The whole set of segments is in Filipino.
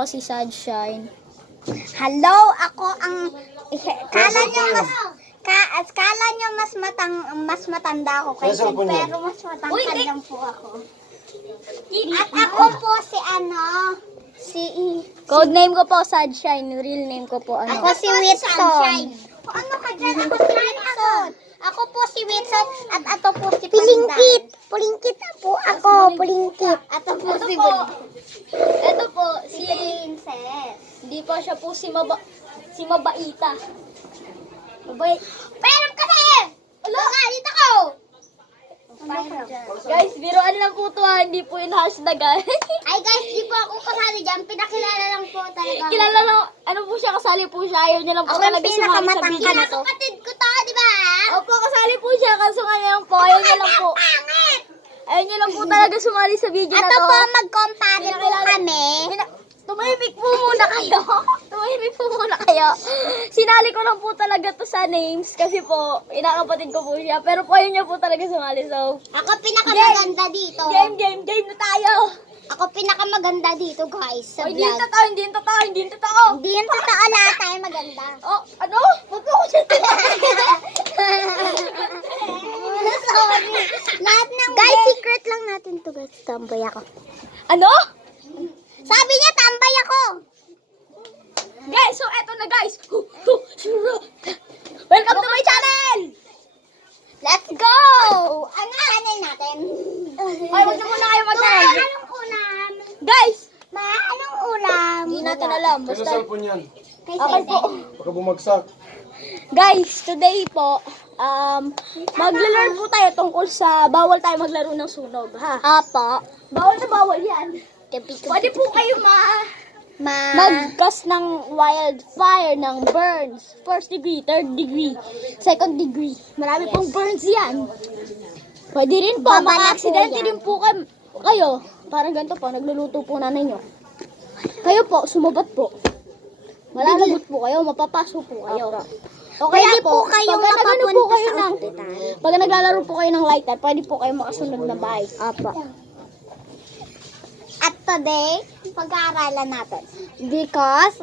ako si Sunshine. Hello, ako ang kala nyo mas matanda ako kay Ted, pero mas matangkad lang po ako. At ako po Codename ko po Sunshine. Real name ko po ano. ako si Whitson. Ano ka dyan? Ako si Whitson. Ako po si Whitson at ato po si Pulingkit. Pulingkit po ako, Pulingkit. Ato po si Ito po, si Princess. Hindi po siya po si Mabaita. Pero kasi! Ulo ka, dito ko! Guys, biruan lang po to ha. Hindi po yung hashtag ha. Ay guys, di po ako kasali dyan. Pinakilala lang po talaga. Kilala lang, ano po siya, kasali po siya. Ayaw niya lang po Ako talaga yung sumali sa pinakamatangkad video na na to. kapatid ko to, di ba? Opo, kasali po siya. Kaso nga lang po, ayaw niya lang po. Pangit! Ayaw niya lang po talaga sumali sa video na Ato to. po, mag-compare po kami. Tumahimik po muna kayo. Tumahimik po muna kayo. Sinali ko lang po talaga to sa names kasi po, inakapatid ko po siya. Pero po ayaw niya po talaga sumali. So, Ako pinakamaganda dito. game na tayo. Ako pinakamaganda dito, guys, sa Oh, hindi yung vlog. totoo, hindi yung totoo, hindi yung totoo. Hindi yung totoo, lahat tayo maganda. Oh, ano? Huwag po ako siya. Sorry. Lahat ng guys, secret lang natin to, guys. Tambay ako. Ano? Sabi niya, tambay ako. Guys, so eto na guys. Welcome to my channel! Let's go! Ano channel natin? Ay, wag na muna kayo magtanong. Anong ulam? Guys! Anong ulam? Hindi natin alam. Kaya Basta, cellphone yan. okay po. Baka bumagsak. Guys, today po, magla-learn po tayo tungkol sa bawal tayo maglaro ng sunog, ha? Apo. Bawal na bawal yan. Pwede po kayo mag-cause ng wildfire, ng burns. First degree, third degree, second degree. Marami pong burns yan. Pwede rin po, Babala po maka-aksidente yan. din po kayo. Parang ganito po, nagluluto po nanay nyo. Kayo po, sumabat po. Malalagot po kayo, mapapaso po kayo. Okay Pwede na po, po kayong pag nagano po mapapunta kayo sa ng, ospital. pag naglalaro po kayo ng lighter, pwede po kayo makasunod na bahay. Apo. At today, pag-aaralan natin. Because,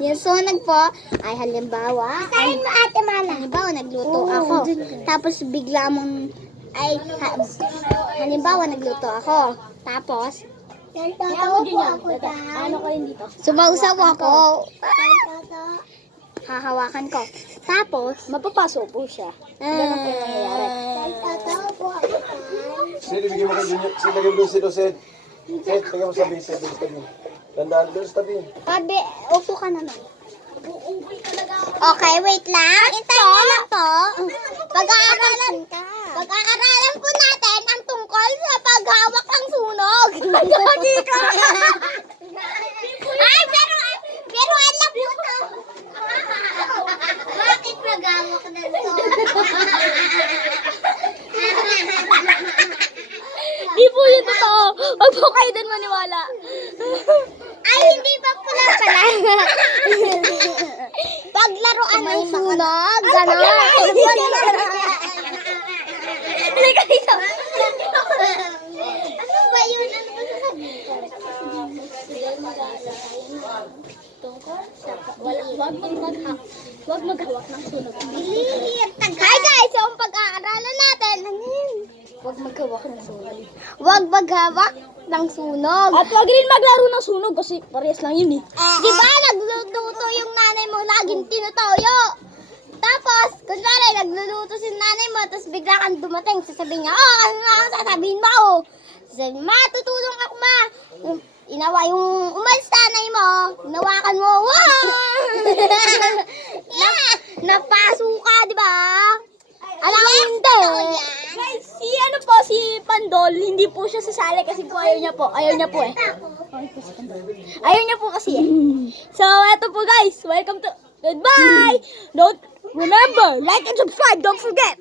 yung sunog po, ay halimbawa, halimbawa, nagluto ako. Tapos, bigla mong, halimbawa, nagluto ako. Tapos, Ano kayo dito? sumausaw ako. Hahawakan ko. Tapos, Mapapaso po siya. Ganun po yung nangyayari. Sid, ibigay mo kay Junior. Sid, lagay mo doon si Sid. Sid, lagay mo sa tabi. Sid, doon sa tabi. Tandaan doon sa tabi. Kabe, upo ka naman. Okay, wait lang. Hintayin mo lang po. Pag-aaralan po natin ang tungkol sa paghawak ng sunog. Lagi ka! Ay, pero alam po to. Bakit paghawak ng sunog? Di po yun totoo. Huwag po kayo din maniwala. Ay, hindi pa pala. Paglaruan ng sunog, gano'n. Halika dito. Ano ba yun? Ano ba sasabihin ko? Huwag maghawak ng sunog. Hi guys, yung pag-aaralan natin. Ano yun? Huwag maghawak ng sunog. Huwag maghawak ng sunog. At huwag rin maglaro ng sunog kasi parehas lang yun eh. Di ba nagluluto yung nanay mo laging tinutoyo? Tapos, kunwari, nagluluto si nanay mo, tapos bigla kang dumating, sasabihin niya, ano nga ang sasabihin mo? Sasabihin, ma, tutulong ako, ma. Yung umalis nanay mo, hinawakan mo, wow! Napaso ka, di ba? Alam mo, hindi. Guys, si Pandol, hindi po siya sasali kasi po ayaw niya po. Ayaw niya po eh. Ayaw niya po kasi eh. So, eto po guys. Welcome to... Goodbye! Don't... Remember, like and subscribe. Don't forget.